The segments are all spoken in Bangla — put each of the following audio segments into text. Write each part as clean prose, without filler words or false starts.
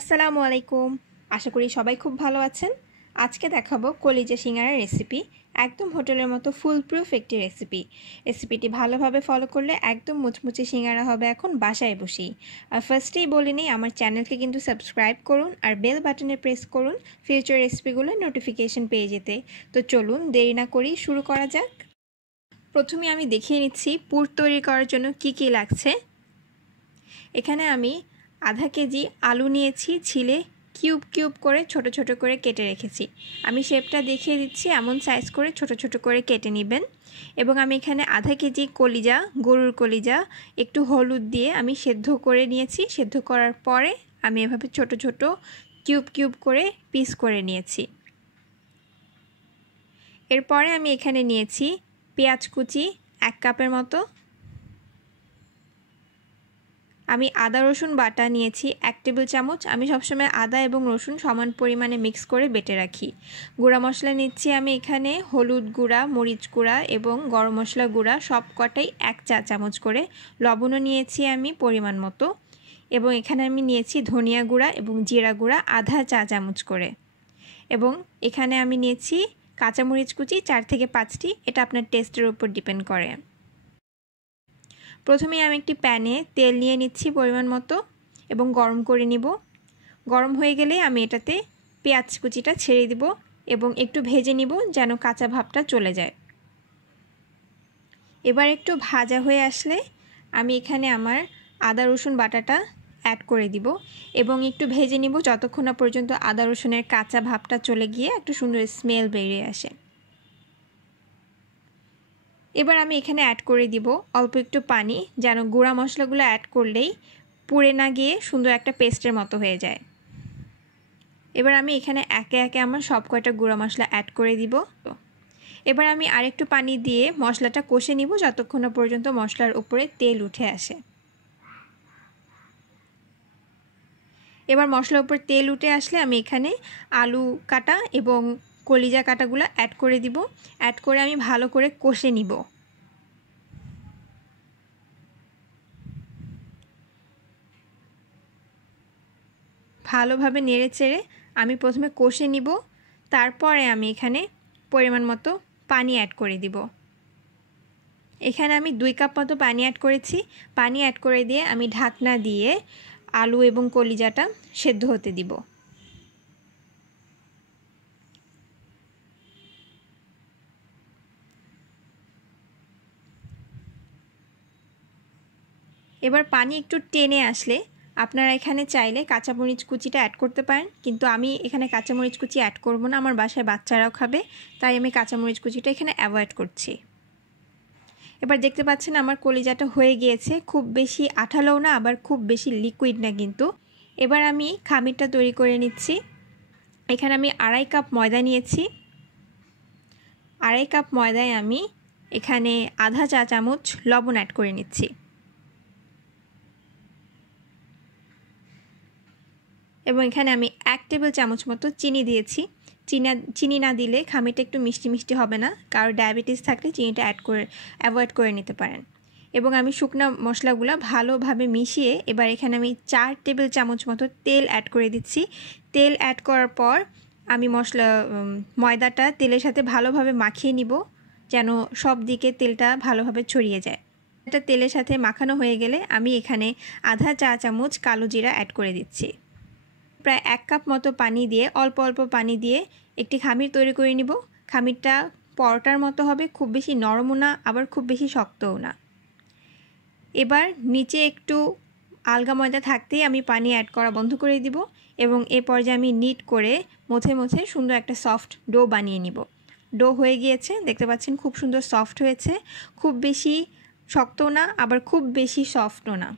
আসসালামু আলাইকুম। আশা করি সবাই খুব ভালো আছেন। আজকে দেখাবো কলিজা সিঙ্গারার রেসিপি। একদম হোটেলের মতো ফুল প্রুফ একটি রেসিপিটি ভালোভাবে ফলো করলে একদম মুচমুচে সিঙ্গারা হবে এখন বাসায় বসেই। আর ফার্স্টেই বলে নিই, আমার চ্যানেলকে কিন্তু সাবস্ক্রাইব করুন আর বেল বাটনে প্রেস করুন ফিউচার রেসিপিগুলোর নোটিফিকেশন পেয়ে যেতে। তো চলুন দেরি না করি শুরু করা যাক। প্রথমে আমি দেখিয়ে নিচ্ছি পুর তৈরি করার জন্য কি কি লাগছে। এখানে আমি আধা কেজি আলু নিয়েছি, ছিলে কিউব কিউব করে ছোট ছোট করে কেটে রেখেছি। আমি শেপটা দেখিয়ে দিচ্ছি, এমন সাইজ করে ছোট ছোট করে কেটে নেবেন। এবং আমি এখানে আধা কেজি কলিজা, গরুর কলিজা একটু হলুদ দিয়ে আমি সেদ্ধ করে নিয়েছি। সেদ্ধ করার পরে আমি এভাবে ছোট ছোট কিউব কিউব করে পিস করে নিয়েছি। এরপরে আমি এখানে নিয়েছি পেঁয়াজ কুচি 1 কাপের মতো। আমি আদা রসুন বাটা নিয়েছি 1 টেবিল চামচ। আমি সবসময় আদা এবং রসুন সমান পরিমাণে মিক্স করে বেটে রাখি। গুঁড়া মশলা নিচ্ছি আমি এখানে হলুদ গুঁড়া, মরিচ গুঁড়া এবং গরম মশলা গুঁড়া সব কটাই 1 চা চামচ করে। লবণও নিয়েছি আমি পরিমাণ মতো। এবং এখানে আমি নিয়েছি ধনিয়া গুঁড়া এবং জিরা গুঁড়া আধা চা চামচ করে। এবং এখানে আমি নিয়েছি কাঁচামরিচ কুচি 4 থেকে 5টি। এটা আপনার টেস্টের উপর ডিপেন্ড করে। প্রথমে আমি একটি প্যানে তেল নিয়ে নিচ্ছি পরিমাণ মতো এবং গরম করে নিব। গরম হয়ে গেলে আমি এটাতে পেঁয়াজ কুচিটা ছেড়ে দিব এবং একটু ভেজে নিব যেন কাঁচা ভাবটা চলে যায়। এবার একটু ভাজা হয়ে আসলে আমি এখানে আমার আদা রসুন বাটাটা অ্যাড করে দিব এবং একটু ভেজে নিব যতক্ষণ না পর্যন্ত আদা রসুনের কাঁচা ভাবটা চলে গিয়ে একটু সুন্দর স্মেল বেরিয়ে আসে। এবার আমি এখানে অ্যাড করে দিব অল্প একটু পানি, যেন গুঁড়া মশলাগুলো অ্যাড করলেই পুড়ে না গিয়ে সুন্দর একটা পেস্টের মতো হয়ে যায়। এবার আমি এখানে একে একে আমার সব কয়টা গুঁড়া মশলা অ্যাড করে দিব। এবার আমি আরেকটু পানি দিয়ে মশলাটা কষে নিব যতক্ষণ না পর্যন্ত মশলার উপরে তেল উঠে আসে। এবার মশলার উপর তেল উঠে আসলে আমি এখানে আলু কাটা এবং কলিজা কাটাগুলো অ্যাড করে দিব। অ্যাড করে আমি ভালো করে কষে নিব। ভালোভাবে নেড়েচেড়ে আমি প্রথমে কষে নিব, তারপরে আমি এখানে পরিমাণ মতো পানি অ্যাড করে দিব। এখানে আমি 2 কাপ মতো পানি অ্যাড করেছি। পানি অ্যাড করে দিয়ে আমি ঢাকনা দিয়ে আলু এবং কলিজাটা সেদ্ধ হতে দিব। এবার পানি একটু টেনে আসলে আপনারা এখানে চাইলে কাঁচামরিচ কুচিটা অ্যাড করতে পারেন, কিন্তু আমি এখানে কাঁচামরিচ কুচি অ্যাড করব না, আমার বাসায় বাচ্চারাও খাবে, তাই আমি কাঁচামরিচ কুচিটা এখানে অ্যাভয়েড করছি। এবার দেখতে পাচ্ছেন আমার কলিজাটা হয়ে গিয়েছে, খুব বেশি আঠালোও না আবার খুব বেশি লিকুইড না কিন্তু। এবার আমি খামিরটা তৈরি করে নিচ্ছি। এখানে আমি 2.5 কাপ ময়দা নিয়েছি। 2.5 কাপ ময়দায় আমি এখানে আধা চা চামচ লবণ অ্যাড করে নিচ্ছি এবং এখানে আমি 1 টেবিল চামচ মতো চিনি দিয়েছি। চিনি না দিলে খামিরটা একটু মিষ্টি মিষ্টি হবে না, কারো ডায়াবেটিস থাকলে চিনিটা অ্যাভয়েড করে নিতে পারেন। এবং আমি শুকনা মশলাগুলো ভালোভাবে মিশিয়ে এবার এখানে আমি 4 টেবিল চামচ মতো তেল অ্যাড করে দিচ্ছি। তেল অ্যাড করার পর আমি ময়দাটা তেলের সাথে ভালোভাবে মাখিয়ে নিব যেন সব দিকে তেলটা ভালোভাবে ছড়িয়ে যায়। এটা তেলের সাথে মাখানো হয়ে গেলে আমি এখানে আধা চা চামচ কালো জিরা অ্যাড করে দিচ্ছি। প্রায় 1 কাপ মতো পানি দিয়ে অল্প অল্প পানি দিয়ে একটি খামির তৈরি করে নিব। খামিরটা পরোটার মতো হবে, খুব বেশি নরমও না আবার খুব বেশি শক্তও না। এবার নিচে একটু আলগা ময়দা থাকতেই আমি পানি অ্যাড করা বন্ধ করে দিব এবং এ পর্যায়ে আমি নিট করে মুছে মুছে সুন্দর একটা সফট ডো বানিয়ে নিব। ডো হয়ে গিয়েছে, দেখতে পাচ্ছেন খুব সুন্দর সফট হয়েছে, খুব বেশি শক্তও না আবার খুব বেশি সফটও না,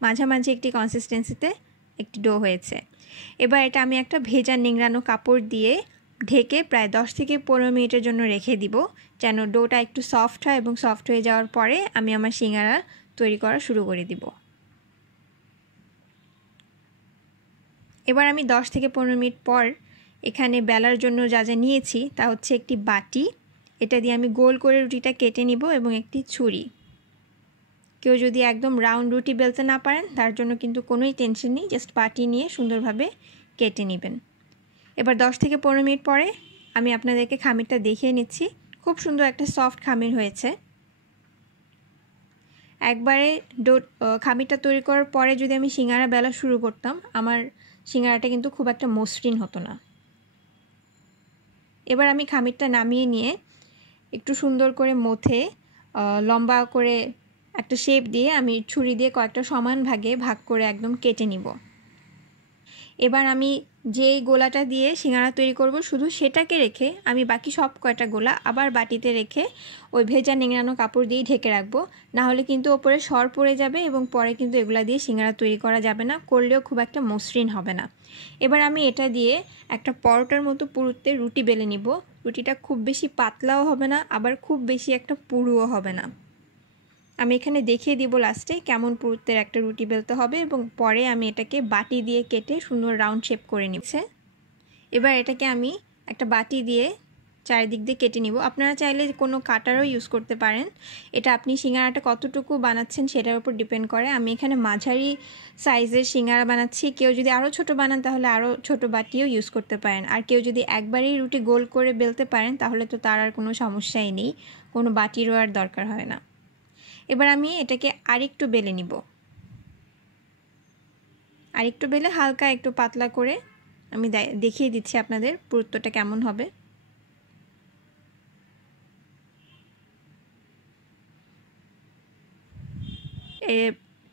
মাঝামাঝি একটি কনসিস্টেন্সিতে একটি ডো হয়েছে। এবার এটা আমি একটা ভেজা নিংড়ানো কাপড় দিয়ে ঢেকে প্রায় 10 থেকে 15 মিনিটের জন্য রেখে দিব যেন ডোটা একটু সফট হয় এবং সফট হয়ে যাওয়ার পরে আমি আমার সিঙ্গারা তৈরি করা শুরু করে দিব। এবার আমি 10 থেকে 15 মিনিট পর এখানে বেলার জন্য যা যা নিয়েছি তা হচ্ছে একটি বাটি, এটা দিয়ে আমি গোল করে রুটিটা কেটে নিব এবং একটি ছুরি। কেউ যদি একদম রাউন্ড রুটি বেলতে না পারেন তার জন্য কিন্তু কোনোই টেনশন নেই, জাস্ট বাটি নিয়ে সুন্দরভাবে কেটে নেবেন। এবার 10 থেকে 15 মিনিট পরে আমি আপনাদেরকে খামিরটা দেখিয়ে নিচ্ছি। খুব সুন্দর একটা সফট খামির হয়েছে। একবারে খামিরটা তৈরি করার পরে যদি আমি সিঙ্গারা বেলা শুরু করতাম, আমার সিঙ্গারাটা কিন্তু খুব একটা মসৃণ হতো না। এবার আমি খামিরটা নামিয়ে নিয়ে একটু সুন্দর করে মথে লম্বা করে একটা শেপ দিয়ে আমি ছুরি দিয়ে কয়েকটা সমান ভাগে ভাগ করে একদম কেটে নিব। এবার আমি যে গোলাটা দিয়ে সিঙ্গারা তৈরি করব শুধু সেটাকে রেখে আমি বাকি সব কয়টা গোলা আবার বাটিতে রেখে ওই ভেজা নিংড়ানো কাপড় দিয়ে ঢেকে রাখবো, না হলে কিন্তু ওপরে সর পড়ে যাবে এবং পরে কিন্তু এগুলা দিয়ে সিঙ্গারা তৈরি করা যাবে না, করলেও খুব একটা মসৃণ হবে না। এবার আমি এটা দিয়ে একটা পরোটার মতো পুরুত্বে রুটি বেলে নিব। রুটিটা খুব বেশি পাতলাও হবে না, আবার খুব বেশি একটা পুরুও হবে না। আমি এখানে দেখিয়ে দিব লাস্টে কেমন পুরুত্বের একটা রুটি বেলতে হবে এবং পরে আমি এটাকে বাটি দিয়ে কেটে সুন্দর রাউন্ড শেপ করে নিচ্ছে। এবার এটাকে আমি একটা বাটি দিয়ে চারিদিক দিয়ে কেটে নিব। আপনারা চাইলে কোনো কাটারও ইউজ করতে পারেন, এটা আপনি সিঙ্গারাটা কতটুকু বানাচ্ছেন সেটার উপর ডিপেন্ড করে। আমি এখানে মাঝারি সাইজের সিঙ্গারা বানাচ্ছি, কেউ যদি আরও ছোট বানান তাহলে আরও ছোট বাটিও ইউজ করতে পারেন। আর কেউ যদি একবারেই রুটি গোল করে বেলতে পারেন তাহলে তো তার আর কোনো সমস্যাই নেই, কোনো বাটিরও আর দরকার হয় না। এবার আমি এটাকে আরেকটু বেলে নিব, আরেকটু বেলে হালকা একটু পাতলা করে আমি দেখিয়ে দিচ্ছি আপনাদের পুরুত্বটা কেমন হবে।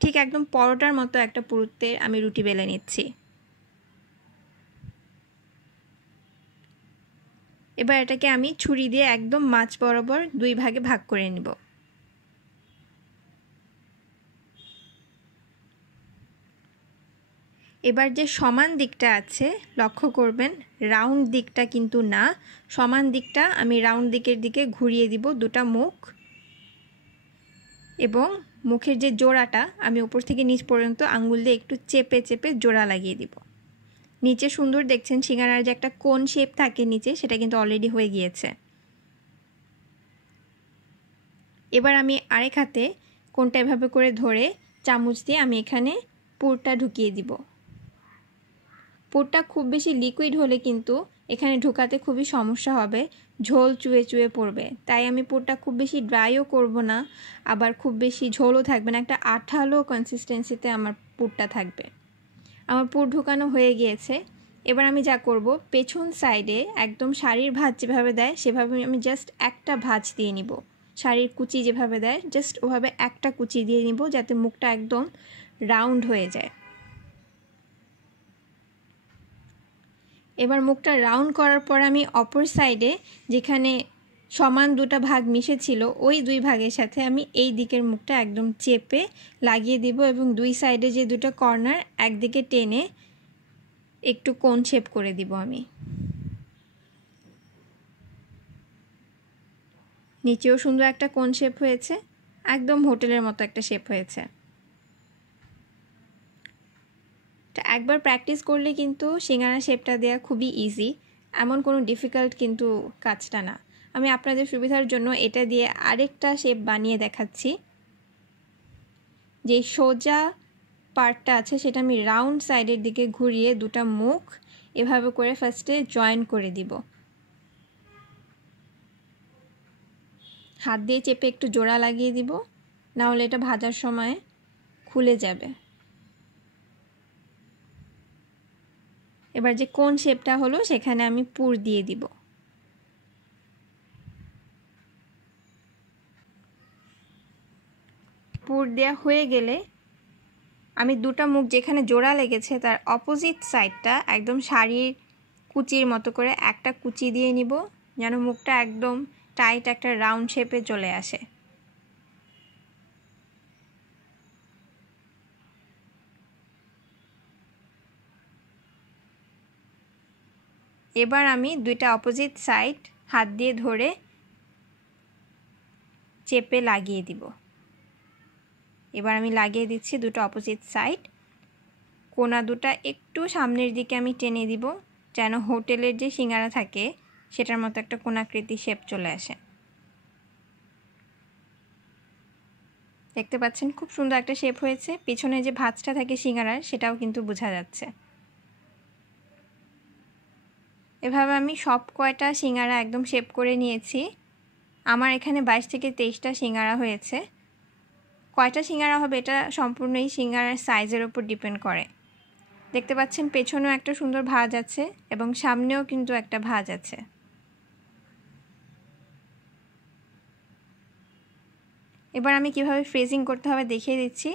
ঠিক একদম পরোটার মতো একটা পুরুত্বে আমি রুটি বেলে নিচ্ছি। এবার এটাকে আমি ছুরি দিয়ে একদম মাঝ বরাবর 2 ভাগে ভাগ করে নিব। এবার যে সমান দিকটা আছে লক্ষ্য করবেন, রাউন্ড দিকটা কিন্তু না, সমান দিকটা আমি রাউন্ড দিকের দিকে ঘুরিয়ে দিব 2টা মুখ, এবং মুখের যে জোড়াটা আমি উপর থেকে নিচ পর্যন্ত আঙ্গুল দিয়ে একটু চেপে চেপে জোড়া লাগিয়ে দিব। নিচে সুন্দর দেখছেন সিঙ্গারার যে একটা কোন শেপ থাকে নিচে, সেটা কিন্তু অলরেডি হয়ে গিয়েছে। এবার আমি আরেক হাতে কোনটা এভাবে করে ধরে চামচ দিয়ে আমি এখানে পুরটা ঢুকিয়ে দিব। পুরটা খুব বেশি লিকুইড হলে কিন্তু এখানে ঢুকাতে খুবই সমস্যা হবে, ঝোল চুয়ে চুয়ে পড়বে। তাই আমি পুরটা খুব বেশি ড্রাইও করব না, আবার খুব বেশি ঝোলও থাকবে না, একটা আঠালো কনসিস্টেন্সিতে আমার পুরটা থাকবে। আমার পুর ঢুকানো হয়ে গিয়েছে। এবার আমি যা করব, পেছন সাইডে একদম শাড়ির ভাঁজ যেভাবে দেয় সেভাবে আমি জাস্ট একটা ভাঁজ দিয়ে নিব। শাড়ির কুচি যেভাবে দেয় জাস্ট ওভাবে একটা কুচি দিয়ে নিব, যাতে মুখটা একদম রাউন্ড হয়ে যায়। এবার মুখটা রাউন্ড করার পর আমি অপর সাইডে যেখানে সমান 2টা ভাগ মিশেছিল ওই 2 ভাগের সাথে আমি এই দিকের মুখটা একদম চেপে লাগিয়ে দিব এবং 2 সাইডে যে 2টা কর্নার একদিকে টেনে একটু কোন শেপ করে দিব। আমি নিচেও সুন্দর একটা কোন শেপ হয়েছে, একদম হোটেলের মতো একটা শেপ হয়েছে। একবার প্র্যাকটিস করলে কিন্তু সিঙ্গারা শেপটা দেওয়া খুবই ইজি, এমন কোনো ডিফিকাল্ট কিন্তু কাজটা না। আমি আপনাদের সুবিধার জন্য এটা দিয়ে আরেকটা শেপ বানিয়ে দেখাচ্ছি। যে সোজা পার্টটা আছে সেটা আমি রাউন্ড সাইডের দিকে ঘুরিয়ে 2টা মুখ এভাবে করে ফার্স্টে জয়েন করে দিব। হাত দিয়ে চেপে একটু জোড়া লাগিয়ে দিব, না হলে এটা ভাজার সময় খুলে যাবে। এবার যে কোন শেপটা হলো সেখানে আমি পুর দিয়ে দিব। পুর দেওয়া হয়ে গেলে আমি 2টা মুখ যেখানে জোড়া লেগেছে তার অপোজিট সাইডটা একদম শাড়ির কুচির মতো করে একটা কুচি দিয়ে নিব, যেন মুখটা একদম টাইট একটা রাউন্ড শেপে চলে আসে। এবার আমি 2টা অপোজিট সাইড হাত দিয়ে ধরে চেপে লাগিয়ে দিব। এবার আমি লাগিয়ে দিচ্ছি 2টা অপোজিট সাইড। কোনা 2টা একটু সামনের দিকে আমি টেনে দিব, যেন হোটেলের যে সিঙ্গারা থাকে সেটার মতো একটা কোনাকৃতি শেপ চলে আসে। দেখতে পাচ্ছেন খুব সুন্দর একটা শেপ হয়েছে। পেছনে যে ভাঁজটা থাকে সিঙ্গারার সেটাও কিন্তু বোঝা যাচ্ছে। এভাবে আমি সব কয়টা সিঙ্গারা একদম শেপ করে নিয়েছি। আমার এখানে 22 থেকে 23টা সিঙ্গারা হয়েছে। কয়টা সিঙ্গারা হবে এটা সম্পূর্ণই সিঙ্গারার সাইজের উপর ডিপেন্ড করে। দেখতে পাচ্ছেন পেছনেও একটা সুন্দর ভাঁজ আছে এবং সামনেও কিন্তু একটা ভাঁজ আছে। এবার আমি কিভাবে ফ্রিজিং করতে হবে দেখিয়ে দিচ্ছি।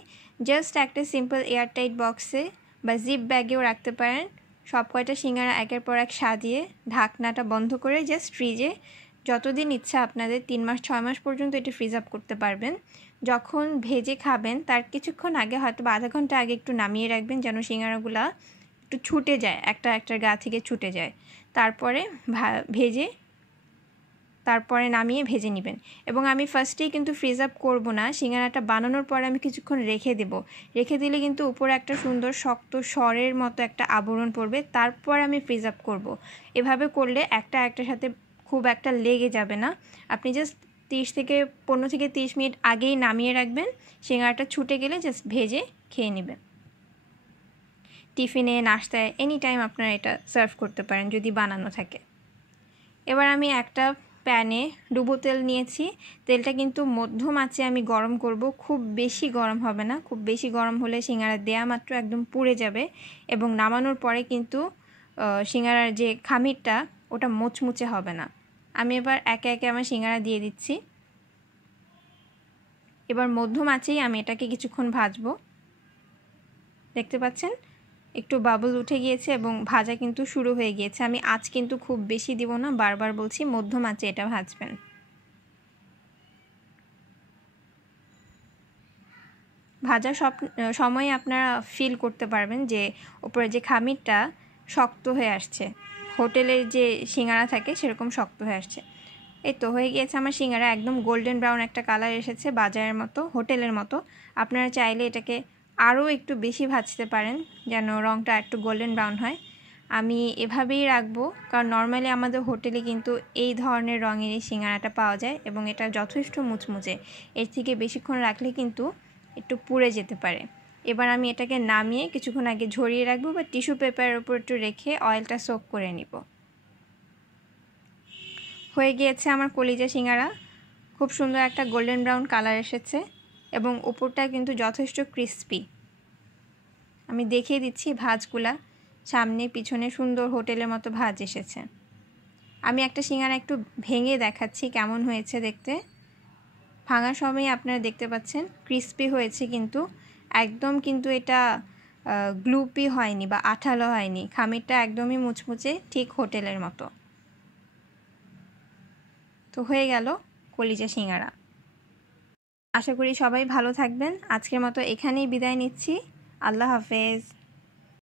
জাস্ট একটা সিম্পল এয়ারটাইট বক্সে বা জিপ ব্যাগেও রাখতে পারেন। সব কয়টা সিঙ্গারা একের পর এক সাজিয়ে ঢাকনাটা বন্ধ করে জাস্ট ফ্রিজে যতদিন ইচ্ছা আপনাদের 3 মাস 6 মাস পর্যন্ত এটা ফ্রিজ আপ করতে পারবেন। যখন ভেজে খাবেন তার কিছুক্ষণ আগে হয়তো আধা ঘন্টা আগে একটু নামিয়ে রাখবেন যেন সিঙ্গারাগুলো একটু ছুটে যায়, একটার গা থেকে ছুটে যায়। তারপরে তারপরে নামিয়ে ভেজে নেবেন। এবং আমি ফার্স্টেই কিন্তু ফ্রিজ আপ করব না, সিঙ্গারাটা বানানোর পরে আমি কিছুক্ষণ রেখে দেব। রেখে দিলে কিন্তু উপরে একটা সুন্দর শক্ত সরের মতো একটা আবরণ পড়বে, তারপর আমি ফ্রিজ আপ করব। এভাবে করলে একটার সাথে খুব একটা লেগে যাবে না। আপনি জাস্ট 15 থেকে 30 মিনিট আগেই নামিয়ে রাখবেন। সিঙ্গারাটা ছুটে গেলে জাস্ট ভেজে খেয়ে নেবেন। টিফিনে, নাস্তায় এনি টাইম আপনারা এটা সার্ভ করতে পারেন যদি বানানো থাকে। এবার আমি একটা প্যানে ডুবো তেল নিয়েছি। তেলটা কিন্তু মধ্যম আঁচে আমি গরম করব, খুব বেশি গরম হবে না। খুব বেশি গরম হলে সিঙ্গারা দেয়া মাত্র একদম পুড়ে যাবে এবং নামানোর পরে কিন্তু সিঙ্গারার যে খামিরটা ওটা মুচমুচে হবে না। আমি এবার একে একে আমার সিঙ্গারা দিয়ে দিচ্ছি। এবার মধ্যম আঁচেই আমি এটাকে কিছুক্ষণ ভাজবো। দেখতে পাচ্ছেন একটু বাবল উঠে গিয়েছে এবং ভাজা কিন্তু শুরু হয়ে গিয়েছে। আমি আঁচ কিন্তু খুব বেশি দিব না, বারবার বলছি মধ্যম আঁচে এটা ভাজবেন। ভাজার সময় আপনারা ফিল করতে পারবেন যে উপরে যে খামিরটা শক্ত হয়ে আসছে, হোটেলের যে সিঙ্গারা থাকে সেরকম শক্ত হয়ে আসছে। এই তো হয়ে গিয়েছে আমার সিঙ্গারা, একদম গোল্ডেন ব্রাউন একটা কালার এসেছে, বাজারের মতো, হোটেলের মতো। আপনারা চাইলে এটাকে আরও একটু বেশি ভাজতে পারেন যেন রঙটা একটু গোল্ডেন ব্রাউন হয়। আমি এভাবেই রাখবো, কারণ নর্মালি আমাদের হোটেলে কিন্তু এই ধরনের রঙেরই সিঙ্গারাটা পাওয়া যায় এবং এটা যথেষ্ট মুচমুচে। এর থেকে বেশিক্ষণ রাখলে কিন্তু একটু পুড়ে যেতে পারে। এবার আমি এটাকে নামিয়ে কিছুক্ষণ আগে ঝরিয়ে রাখবো বা টিস্যু পেপারের উপর একটু রেখে অয়েলটা সোক করে নিব। হয়ে গিয়েছে আমার কলিজা সিঙ্গারা, খুব সুন্দর একটা গোল্ডেন ব্রাউন কালার এসেছে এবং উপরটা কিন্তু যথেষ্ট ক্রিস্পি। আমি দেখিয়ে দিচ্ছি ভাঁজগুলা, সামনে পিছনে সুন্দর হোটেলের মতো ভাঁজ এসেছে। আমি একটা সিঙ্গারা একটু ভেঙে দেখাচ্ছি কেমন হয়েছে দেখতে। ভাঙার সময় আপনারা দেখতে পাচ্ছেন ক্রিস্পি হয়েছে, কিন্তু একদম কিন্তু এটা গ্লুপি হয়নি বা আঠালো হয়নি। খামিরটা একদমই মুচমুচে, ঠিক হোটেলের মতো। তো হয়ে গেল কলিজা সিঙ্গারা। আশা করি সবাই ভালো থাকবেন। আজকের মতো এখানেই বিদায় নিচ্ছি। আল্লাহ হাফেজ।